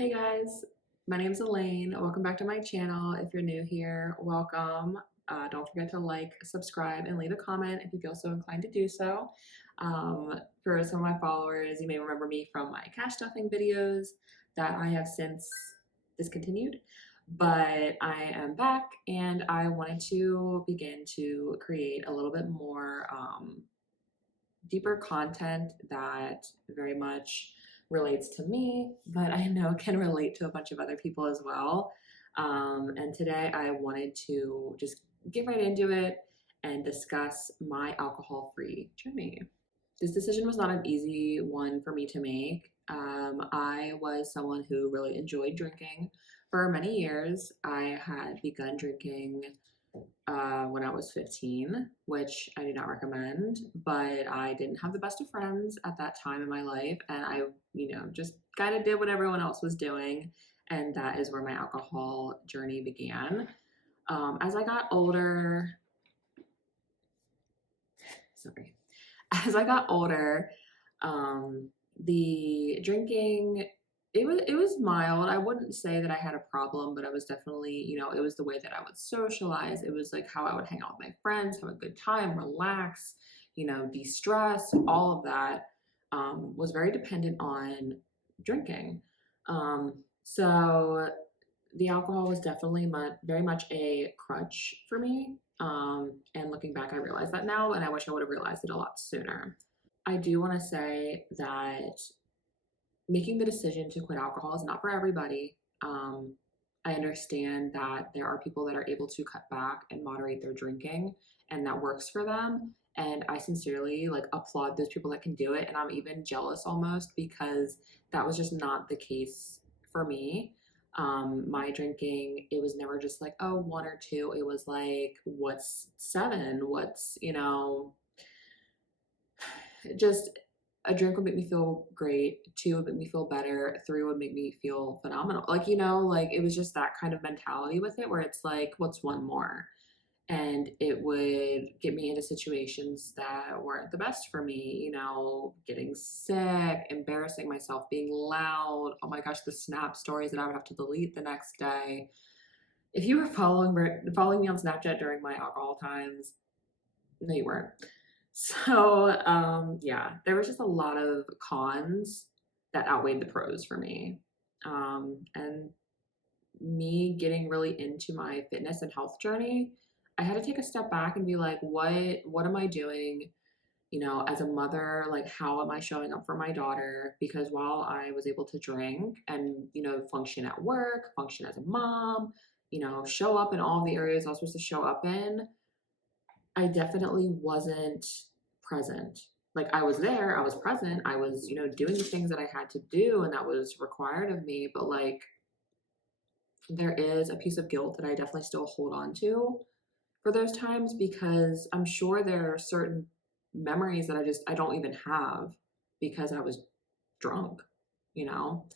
Hey guys, my name's Elaine. Welcome back to my channel. If you're new here, welcome. Don't forget to like, subscribe, and leave a comment if you feel so inclined to do so. For some of my followers, you may remember me from my cash stuffing videos that I have since discontinued, but I am back and I wanted to begin to create a little bit more deeper content that very much relates to me, but I know can relate to a bunch of other people as well. And today I wanted to just get right into it and discuss my alcohol free journey. This decision was not an easy one for me to make. I was someone who really enjoyed drinking for many years. I had begun drinking when I was 15, which I do not recommend, but I didn't have the best of friends at that time in my life. And I, just kind of did what everyone else was doing. And that is where my alcohol journey began. As I got older, sorry, as I got older, the drinking it was mild. I wouldn't say that I had a problem, but I was definitely, it was the way that I would socialize. It was like how I would hang out with my friends, have a good time, relax, de-stress. All of that was very dependent on drinking. So the alcohol was definitely very much a crutch for me. And looking back, I realize that now, and I wish I would have realized it a lot sooner. I do want to say that making the decision to quit alcohol is not for everybody. I understand that there are people that are able to cut back and moderate their drinking, and that works for them. And I sincerely applaud those people that can do it. And I'm even jealous almost because that was just not the case for me. My drinking, it was never just like, oh, one or two. It was like, what's seven? What's, just a drink would make me feel great, two would make me feel better, three would make me feel phenomenal. It was just that kind of mentality with it where it's like, what's one more? And it would get me into situations that weren't the best for me, getting sick, embarrassing myself, being loud. Oh my gosh, the snap stories that I would have to delete the next day. If you were following me on Snapchat during my alcohol times, no, you weren't. So, yeah, there was just a lot of cons that outweighed the pros for me. And me getting really into my fitness and health journey, I had to take a step back and be like, what am I doing, as a mother? Like, how am I showing up for my daughter? Because while I was able to drink and, function at work, function as a mom, show up in all the areas I was supposed to show up in, I definitely wasn't present. Like, I was there, I was present, I was, doing the things that I had to do and that was required of me, but there is a piece of guilt that I definitely still hold on to for those times because I'm sure there are certain memories that I don't even have because I was drunk, you know?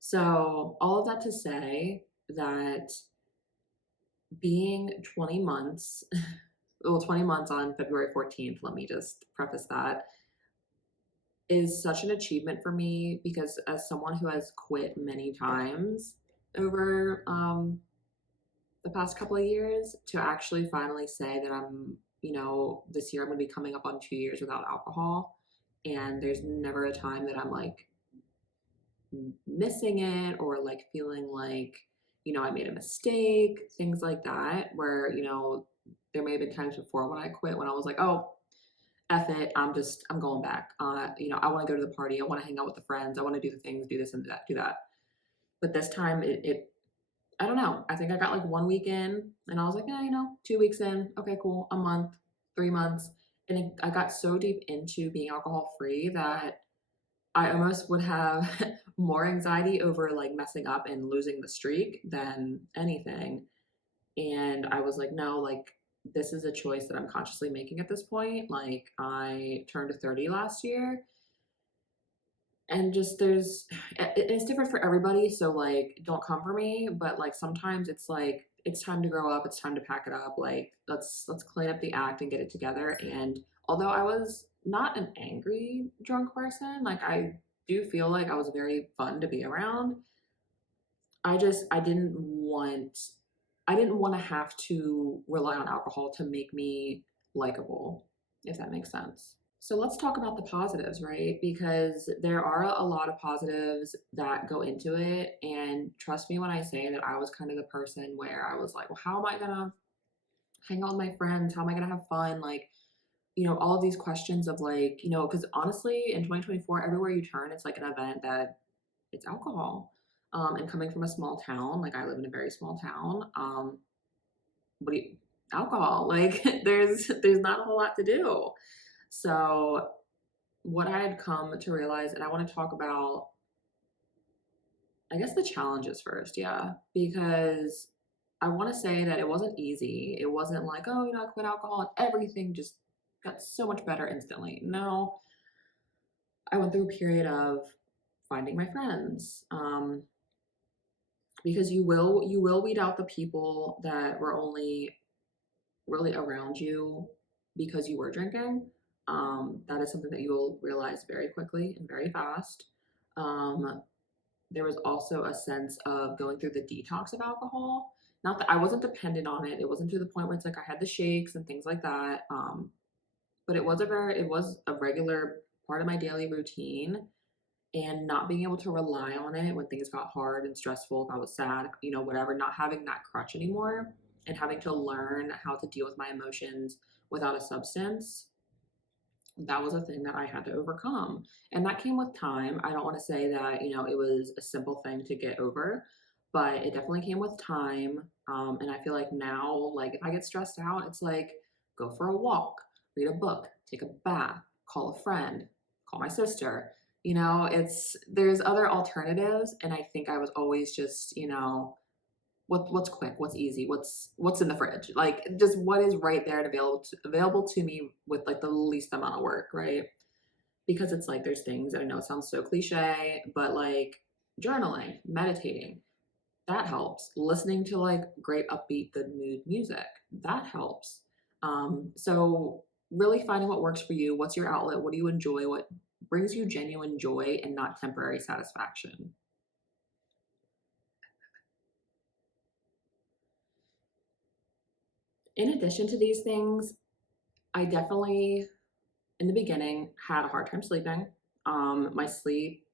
So, all of that to say that being 20 months, well, 20 months on February 14th, let me just preface that, is such an achievement for me because as someone who has quit many times over the past couple of years, to actually finally say that I'm, this year I'm going to be coming up on 2 years without alcohol. And there's never a time that I'm missing it or feeling like, I made a mistake, things like that, where, there may have been times before when I quit when I was like, oh, F it, I'm going back. I want to go to the party. I want to hang out with the friends. I want to do the things, do this and that, do that. But this time I don't know. I think I got 1 week in and I was like, yeah, 2 weeks in. Okay, cool. A month, 3 months. And I got so deep into being alcohol free that I almost would have more anxiety over messing up and losing the streak than anything. And I was like, no, this is a choice that I'm consciously making at this point. I turned 30 last year and just it's different for everybody. So don't come for me, but sometimes it's time to grow up. It's time to pack it up. Let's clean up the act and get it together. And although I was not an angry drunk person, I do feel like I was very fun to be around. I didn't want to have to rely on alcohol to make me likable, if that makes sense. So let's talk about the positives, right? Because there are a lot of positives that go into it. And trust me when I say that I was kind of the person where I was like, well, how am I going to hang out with my friends? How am I going to have fun? Like, all of these questions of like, because honestly, in 2024, everywhere you turn, it's like an event that it's alcohol. And coming from a small town, like I live in a very small town, what do you, alcohol, like there's not a whole lot to do. So what I had come to realize, and I want to talk about, I guess, the challenges first, yeah, because I want to say that it wasn't easy. It wasn't like, oh, I quit alcohol and everything just got so much better instantly. No, I went through a period of finding my friends, because you will weed out the people that were only really around you because you were drinking. That is something that you will realize very quickly and very fast. Um, there was also a sense of going through the detox of alcohol. Not that I wasn't dependent on it. It wasn't to the point where it's like I had the shakes and things like that. But it was a regular part of my daily routine, and not being able to rely on it when things got hard and stressful, if I was sad, whatever, not having that crutch anymore and having to learn how to deal with my emotions without a substance, that was a thing that I had to overcome. And that came with time. I don't want to say that, it was a simple thing to get over, but it definitely came with time. And I feel like now, like if I get stressed out, it's like go for a walk, read a book, take a bath, call a friend, call my sister. There's other alternatives. And I think I was always just, what's quick, what's easy, what's in the fridge, like just what is right there and available to me with like the least amount of work, right? Because it's like there's things, and I know it sounds so cliche, but like journaling, meditating, that helps. Listening to like great upbeat good mood music, that helps. So really finding what works for you, what's your outlet, what do you enjoy, what brings you genuine joy and not temporary satisfaction. In addition to these things, I definitely, in the beginning, had a hard time sleeping. My sleep,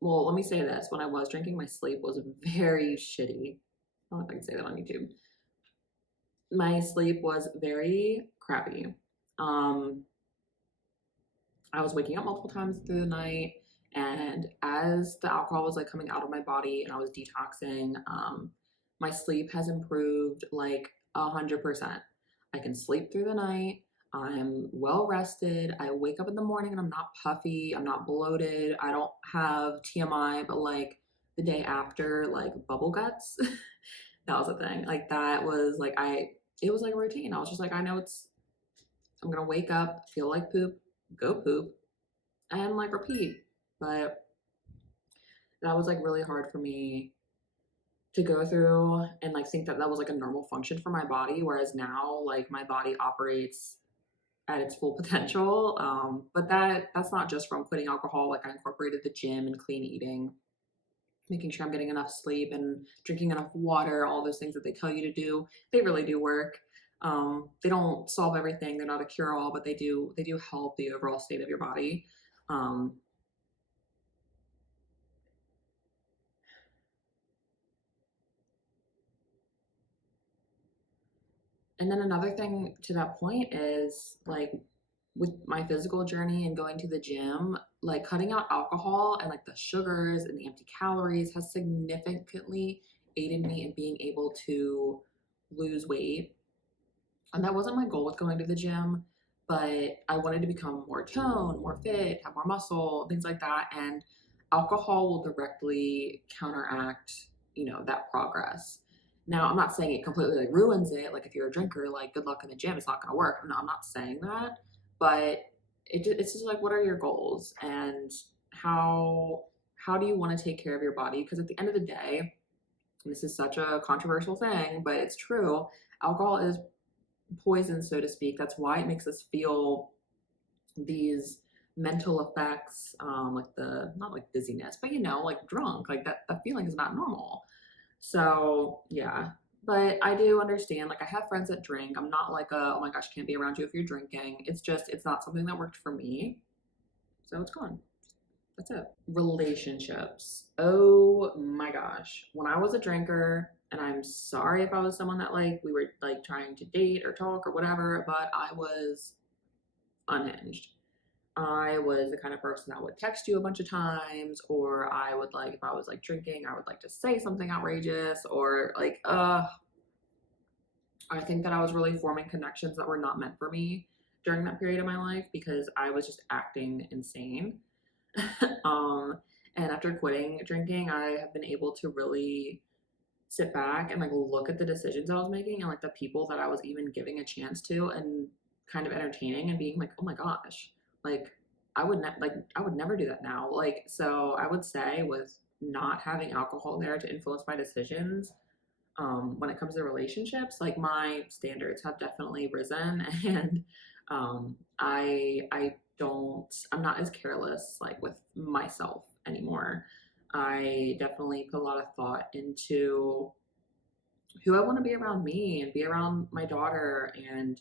well, let me say this. When I was drinking, my sleep was very shitty. I don't know if I can say that on YouTube. My sleep was very crappy. Um, I was waking up multiple times through the night, and as the alcohol was like coming out of my body and I was detoxing, my sleep has improved like 100%. I can sleep through the night. I'm well rested. I wake up in the morning and I'm not puffy. I'm not bloated. I don't have TMI, but like the day after, like bubble guts. That was a thing. Like that was like it was like a routine. I was just like, I know I'm gonna wake up, feel like poop, go poop, and like repeat. But that was like really hard for me to go through and like think that that was like a normal function for my body. Whereas now, like my body operates at its full potential. But that's not just from quitting alcohol. Like I incorporated the gym and clean eating, making sure I'm getting enough sleep and drinking enough water, all those things that they tell you to do. They really do work. They don't solve everything. They're not a cure all, but they do help the overall state of your body. Um, and then another thing to that point is like with my physical journey and going to the gym, like cutting out alcohol and like the sugars and the empty calories has significantly aided me in being able to lose weight. And that wasn't my goal with going to the gym, but I wanted to become more toned, more fit, have more muscle, things like that. And alcohol will directly counteract, that progress. Now, I'm not saying it completely like ruins it. Like if you're a drinker, like good luck in the gym, it's not going to work. No, I'm not saying that, but it's just like, what are your goals and how how do you want to take care of your body? Because at the end of the day, and this is such a controversial thing, but it's true. Alcohol is poison, so to speak. That's why it makes us feel these mental effects, like the not like dizziness, but like drunk. Like that feeling is not normal. So yeah, but I do understand. Like I have friends that drink. I'm not like a, oh my gosh, can't be around you if you're drinking. It's just, it's not something that worked for me. So it's gone. That's it. Relationships. Oh my gosh. When I was a drinker, and I'm sorry if I was someone that like we were like trying to date or talk or whatever, but I was unhinged. I was the kind of person that would text you a bunch of times, or I would like, if I was like drinking, I would like to say something outrageous, or like, I think that I was really forming connections that were not meant for me during that period of my life because I was just acting insane. um, and after quitting drinking, I have been able to really sit back and like look at the decisions I was making and like the people that I was even giving a chance to and kind of entertaining and being like, oh my gosh, like I would never do that now. Like, so I would say with not having alcohol there to influence my decisions, when it comes to relationships, like my standards have definitely risen and I don't, I'm not as careless like with myself anymore. I definitely put a lot of thought into who I want to be around me and be around my daughter and,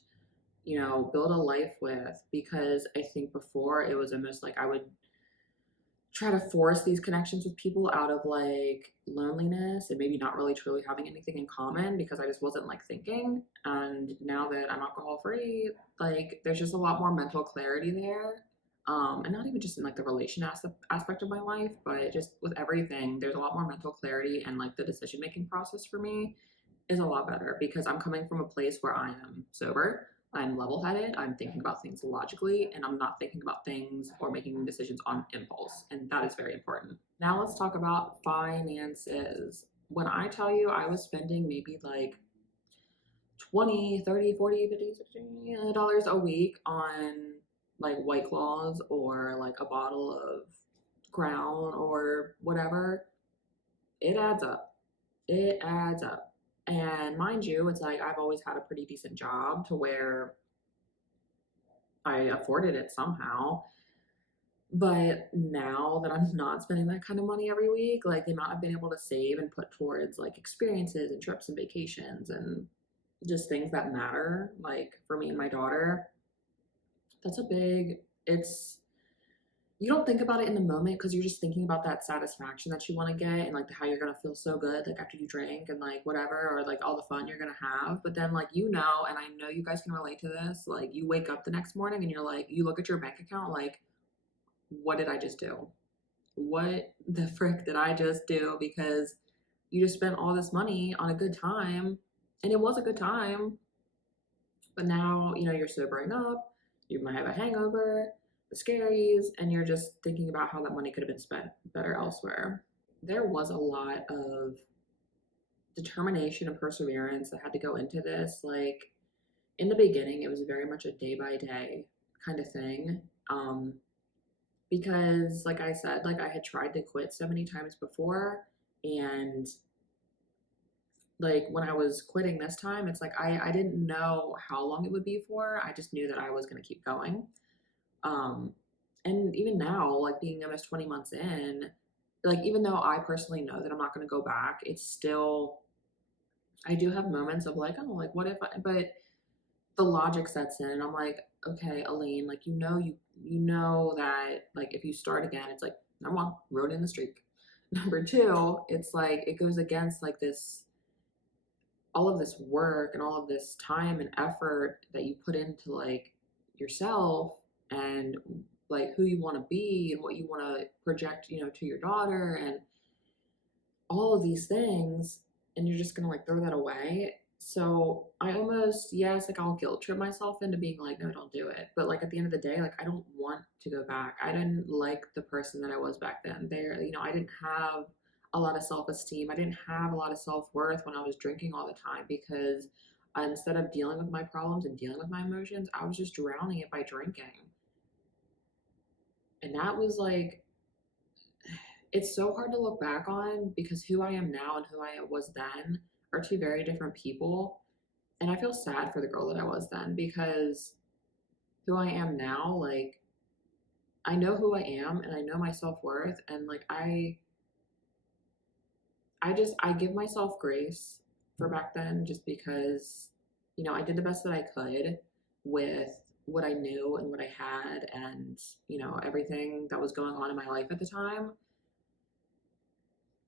you know, build a life with, because I think before it was almost like I would try to force these connections with people out of like loneliness and maybe not really truly having anything in common because I just wasn't like thinking. And now that I'm alcohol free, like there's just a lot more mental clarity there. And not even just in like the aspect of my life, but just with everything, there's a lot more mental clarity and like the decision making process for me is a lot better because I'm coming from a place where I am sober. I'm level headed. I'm thinking about things logically, and I'm not thinking about things or making decisions on impulse. And that is very important. Now, let's talk about finances. When I tell you I was spending maybe like 20, 30, 40, 50, $60 a week on like White Claws or like a bottle of Crown or whatever, it adds up. It adds up. And mind you, it's like I've always had a pretty decent job to where I afforded it somehow. But now that I'm not spending that kind of money every week, like the amount I've been able to save and put towards like experiences and trips and vacations and just things that matter, like for me and my daughter, that's a big, it's you don't think about it in the moment because you're just thinking about that satisfaction that you want to get and like how you're gonna feel so good like after you drink and like whatever or like all the fun you're gonna have. But then like you know, and I know you guys can relate to this, like you wake up the next morning and you're like you look at your bank account like what did I just do? What the frick did I just do? Because you just spent all this money on a good time and it was a good time, but now, you know, you're sobering up, you might have a hangover, the scaries, and you're just thinking about how that money could have been spent better elsewhere. There was a lot of determination and perseverance that had to go into this. Like in the beginning, it was very much a day by day kind of thing. Because like I said, like I had tried to quit so many times before and like when I was quitting this time, it's like I didn't know how long it would be for. I just knew that I was going to keep going. Um, and even now, like being almost 20 months in, like even though I personally know that I'm not going to go back, it's still I do have moments of like, oh, like what if I, but the logic sets in and I'm like, okay, Elaine, like you know that like if you start again, it's like number one, ruining the streak. Number two, it's like it goes against like this all of this work and all of this time and effort that you put into like yourself and like who you want to be and what you want to project, you know, to your daughter and all of these things and you're just gonna like throw that away. So I almost, yes, like I'll guilt trip myself into being like, no, don't do it. But like at the end of the day, like I don't want to go back. I didn't like the person that I was back then. There, you know, I didn't have a lot of self-esteem. I didn't have a lot of self-worth when I was drinking all the time because instead of dealing with my problems and dealing with my emotions, I was just drowning it by drinking. And that was like it's so hard to look back on because who I am now and who I was then are two very different people. And I feel sad for the girl that I was then because who I am now, like, I know who I am and I know my self worth. And, like, I give myself grace for back then just because, I did the best that I could with what I knew and what I had and, everything that was going on in my life at the time.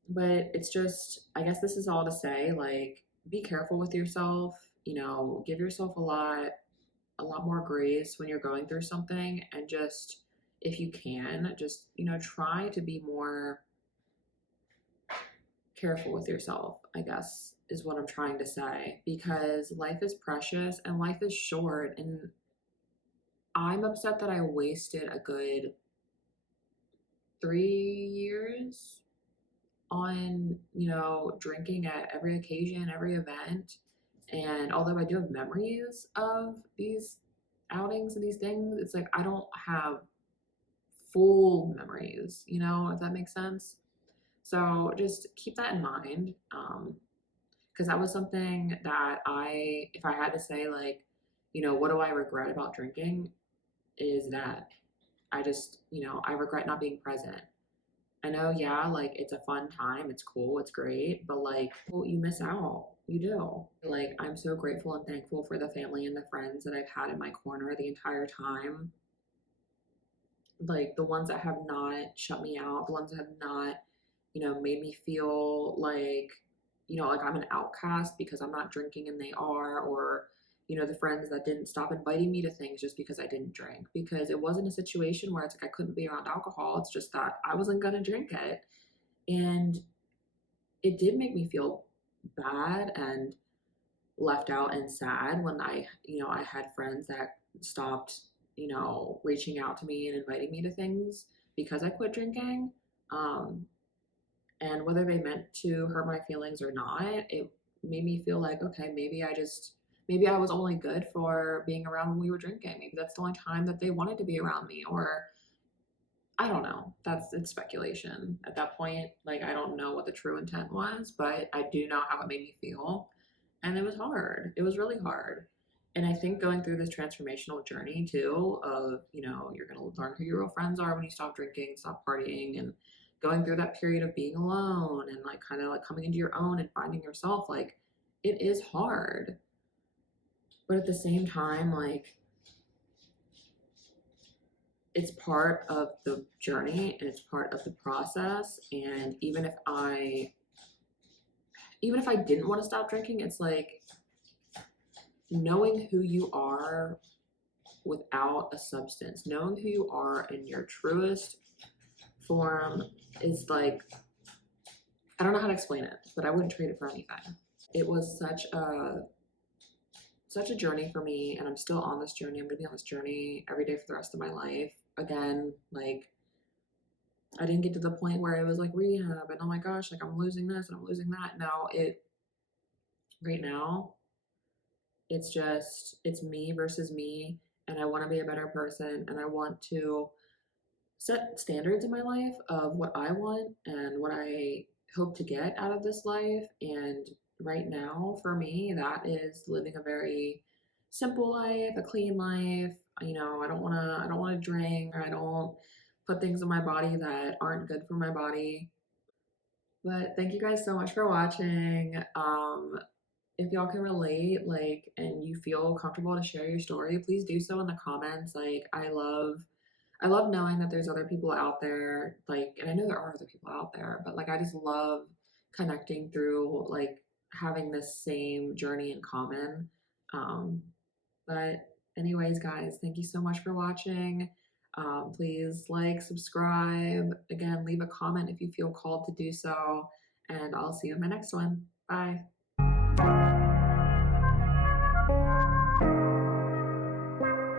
But it's just, I guess this is all to say, like, be careful with yourself, give yourself a lot more grace when you're going through something, and just, if you can, just, try to be more careful with yourself, I guess, is what I'm trying to say, because life is precious and life is short. And I'm upset that I wasted a good 3 years on, drinking at every occasion, every event. And although I do have memories of these outings and these things, it's like I don't have full memories, if that makes sense. So just keep that in mind. Because that was something that if I had to say, like, what do I regret about drinking, is that I just, I regret not being present. I know, yeah, like it's a fun time, it's cool, it's great, but like, well, you miss out. You do. Like, I'm so grateful and thankful for the family and the friends that I've had in my corner the entire time. Like, the ones that have not shut me out, the ones that have not, made me feel like I'm an outcast because I'm not drinking and they are, or, the friends that didn't stop inviting me to things just because I didn't drink. Because it wasn't a situation where it's like I couldn't be around alcohol. It's just that I wasn't going to drink it. And it did make me feel bad and left out and sad when I had friends that stopped, reaching out to me and inviting me to things because I quit drinking. Um, and whether they meant to hurt my feelings or not, it made me feel like, okay, maybe I was only good for being around when we were drinking. Maybe that's the only time that they wanted to be around me, or I don't know. It's speculation at that point. Like, I don't know what the true intent was, but I do know how it made me feel. And it was hard. It was really hard. And I think going through this transformational journey too of, you're going to learn who your real friends are when you stop drinking, stop partying, and going through that period of being alone and like kind of like coming into your own and finding yourself, like, it is hard. But at the same time, like, it's part of the journey and it's part of the process. And even if I didn't want to stop drinking, it's like knowing who you are without a substance, knowing who you are in your truest form is like, I don't know how to explain it, but I wouldn't trade it for anything. It was such a journey for me, and I'm still on this journey. I'm gonna be on this journey every day for the rest of my life. Again, like, I didn't get to the point where it was like rehab and oh my gosh, like I'm losing this and I'm losing that. No, right now, it's me versus me, and I want to be a better person, and I want to set standards in my life of what I want and what I hope to get out of this life. And right now, for me, that is living a very simple life, a clean life. I don't want to drink. I don't put things in my body that aren't good for my body. But thank you guys so much for watching. If y'all can relate, like, and you feel comfortable to share your story, please do so in the comments. Like, I love knowing that there's other people out there, like, and I know there are other people out there, but like, I just love connecting through, like, having this same journey in common. Um, but anyways, guys, thank you so much for watching. Please like, subscribe, again, leave a comment if you feel called to do so, and I'll see you in my next one. Bye.